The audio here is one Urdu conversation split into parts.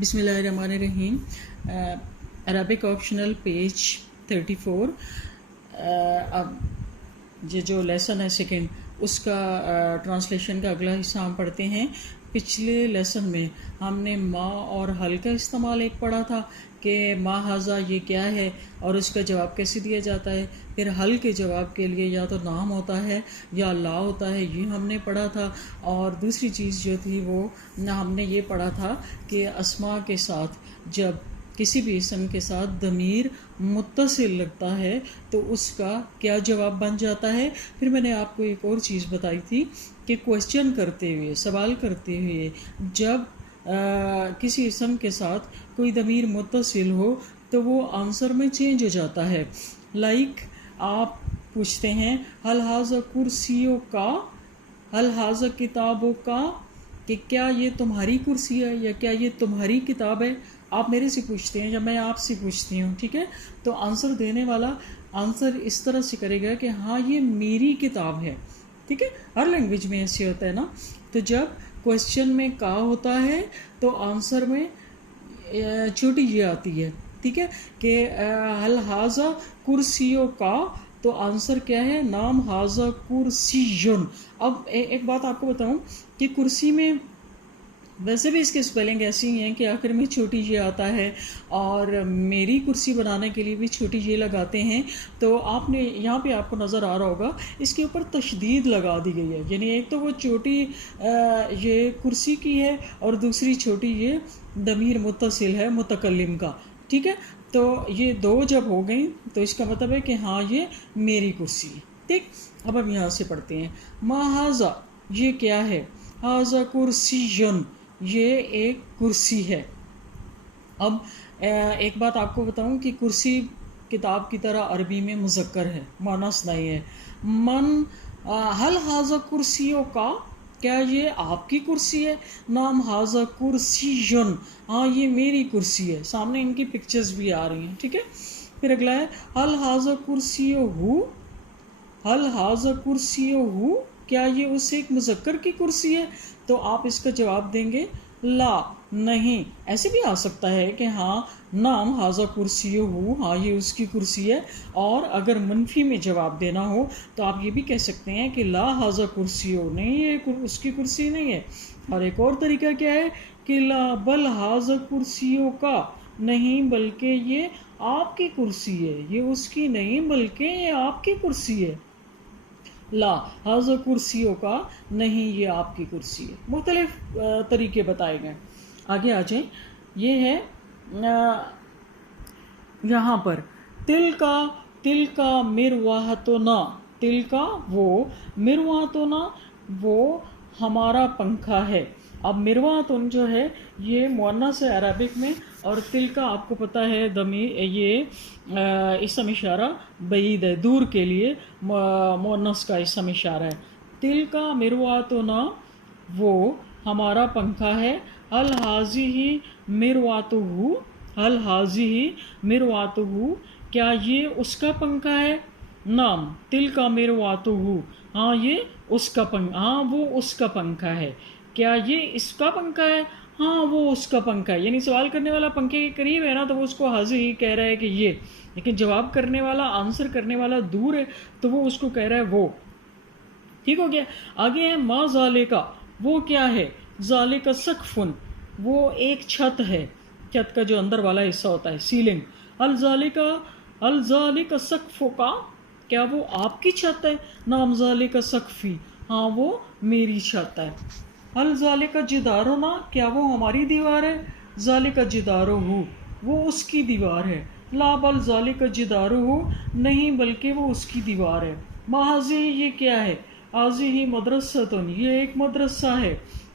بسم اللہ الرحمن الرحیم. Arabic optional page 34. اب یہ جو لیسن ہے سیکنڈ، اس کا ٹرانسلیشن کا اگلا حصہ ہم پڑھتے ہیں. پچھلے لیسن میں ہم نے ما اور حل کا استعمال ایک پڑھا تھا کہ ما ھذا یہ کیا ہے اور اس کا جواب کیسے دیا جاتا ہے. پھر حل کے جواب کے لیے یا تو نام ہوتا ہے یا لا ہوتا ہے، یہ ہم نے پڑھا تھا. اور دوسری چیز جو تھی وہ ہم نے یہ پڑھا تھا کہ اسماء کے ساتھ جب کسی بھی اسم کے ساتھ ضمیر متصل لگتا ہے تو اس کا کیا جواب بن جاتا ہے. پھر میں نے آپ کو ایک اور چیز بتائی تھی کہ کویسچن کرتے ہوئے، سوال کرتے ہوئے، جب کسی اسم کے ساتھ کوئی ضمیر متصل ہو تو وہ آنسر میں چینج ہو جاتا ہے. لائک آپ پوچھتے ہیں حل ھذا کرسیوں کا، حل ھذا کتابوں کا، کہ کیا یہ تمہاری کرسی ہے یا کیا یہ تمہاری کتاب ہے. آپ میرے سے پوچھتے ہیں یا میں آپ سے پوچھتی ہوں، ٹھیک ہے، تو آنسر دینے والا آنسر اس طرح سے کرے گا کہ ہاں یہ میری کتاب ہے. ٹھیک ہے، ہر لینگویج میں ایسے ہوتا ہے نا. تو جب کویسچن میں کا ہوتا ہے تو آنسر میں چھوٹی یہ آتی ہے. ٹھیک ہے، کہ حل ھذا کرسیوں کا، تو آنسر کیا ہے؟ نام ھذا کرسیٌ. اب ایک بات آپ کو بتاؤں کہ کرسی میں ویسے بھی اس کے سپیلنگ ایسی ہیں کہ آخر میں چھوٹی یہ آتا ہے، اور میری کرسی بنانے کے لیے بھی چھوٹی یہ لگاتے ہیں. تو آپ نے یہاں پہ آپ کو نظر آ رہا ہوگا اس کے اوپر تشدید لگا دی گئی ہے، یعنی ایک تو وہ چھوٹی یہ کرسی کی ہے اور دوسری چھوٹی یہ ضمیر متصل ہے متکلم کا. ٹھیک ہے، تو یہ دو جب ہو گئیں تو اس کا مطلب ہے کہ ہاں یہ میری کرسی ہے. ٹھیک، اب ہم یہاں سے پڑھتے ہیں. ما ھذا یہ کیا ہے؟ ھذا کرسیٌ یہ ایک کرسی ہے. اب ایک بات آپ کو بتاؤں کہ کرسی کتاب کی طرح عربی میں مذکر ہے، مؤنث نہیں ہے. من حل ھذا کرسیوں کا، کیا یہ آپ کی کرسی ہے؟ نام ھذا کرسیٌ ہاں یہ میری کرسی ہے. سامنے ان کی پکچرز بھی آ رہی ہیں. ٹھیک ہے، پھر اگلا ہے حل ھذا کرسیہ، حل ھذا کرسیہ، کیا یہ اس ایک مذکر کی کرسی ہے؟ تو آپ اس کا جواب دیں گے لا، نہیں. ایسے بھی آ سکتا ہے کہ ہاں نام ھذا کرسیہ، ہاں یہ اس کی کرسی ہے. اور اگر منفی میں جواب دینا ہو تو آپ یہ بھی کہہ سکتے ہیں کہ لا ھذا کرسیہ، نہیں یہ اس کی کرسی نہیں ہے. اور ایک اور طریقہ کیا ہے کہ لا بل ھذا کرسیہ کا، نہیں بلکہ یہ آپ کی کرسی ہے، یہ اس کی نہیں بلکہ یہ آپ کی کرسی ہے. لا ھذا کرسیوں کا، نہیں یہ آپ کی کرسی ہے. مختلف طریقے بتائے گئے. آگے آ جائیں. یہ ہے یہاں پر تل کا مروحتنا، تل کا وہ، مروحتنا وہ ہمارا پنکھا ہے. اب مروحتن جو ہے یہ مؤنث ہے عربک میں، اور تل کا آپ کو پتہ ہے ضمیر یہ اسم اشارہ بعید ہے، دور کے لیے مؤنث کا اسم اشارہ ہے. تل کا مروحتنا وہ ہمارا پنکھا ہے. حل ھذہ مروحتہ، حل ھذہ مروحتہ کیا یہ اس کا پنکھا ہے؟ نام تل کا مروحتہ ہاں یہ اس کا پنکھا، ہاں وہ اس کا پنکھا ہے. کیا یہ اس کا پنکھا ہے؟ ہاں وہ اس کا پنکھا ہے. یعنی سوال کرنے والا پنکھے کے قریب ہے نا تو وہ اس کو ھذہ ہی کہہ رہا ہے کہ یہ، لیکن جواب کرنے والا، آنسر کرنے والا دور ہے تو وہ اس کو کہہ رہا ہے وہ. ٹھیک ہو گیا. آگے ہے ما ذالک، وہ کیا ہے؟ ذالک سقفٌ وہ ایک چھت ہے، چھت کا جو اندر والا حصہ ہوتا ہے، سیلنگ. الذالک سقفک، کیا وہ آپ کی چھت ہے؟ نام ذالک سقفی ہاں وہ میری چھت ہے. الذالک جدارنا، کیا وہ ہماری دیوار ہے؟ ذالک جدارہ وہ اس کی دیوار ہے. لا بل ذالک جدارہ نہیں بلکہ وہ اس کی دیوار ہے. ما ھذہ یہ کیا ہے؟ ھذہ مدرسۃ یہ ایک مدرسہ ہے.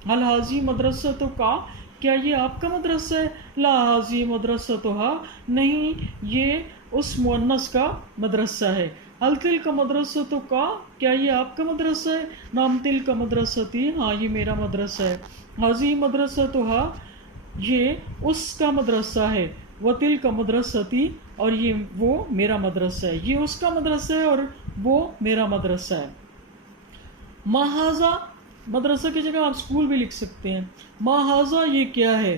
حل ھذہ مدرسۃ کا، کیا یہ آپ کا مدرسہ ہے؟ لا ھذہ مدرستھا نہیں یہ اس مؤنث کا مدرسہ ہے. حل تلک مدرسۃ کا، کیا یہ آپ کا مدرسہ ہے؟ نام تلک مدرستی ہاں یہ میرا مدرسہ ہے. ھذہ مدرستھا یہ اس کا مدرسہ ہے. وتلک مدرستی اور یہ وہ میرا مدرسہ ہے. یہ اس کا مدرسہ ہے اور وہ میرا مدرسہ ہے. ما ھذا مدرسہ کی جگہ آپ اسکول بھی لکھ سکتے ہیں. ما ھذا یہ کیا ہے؟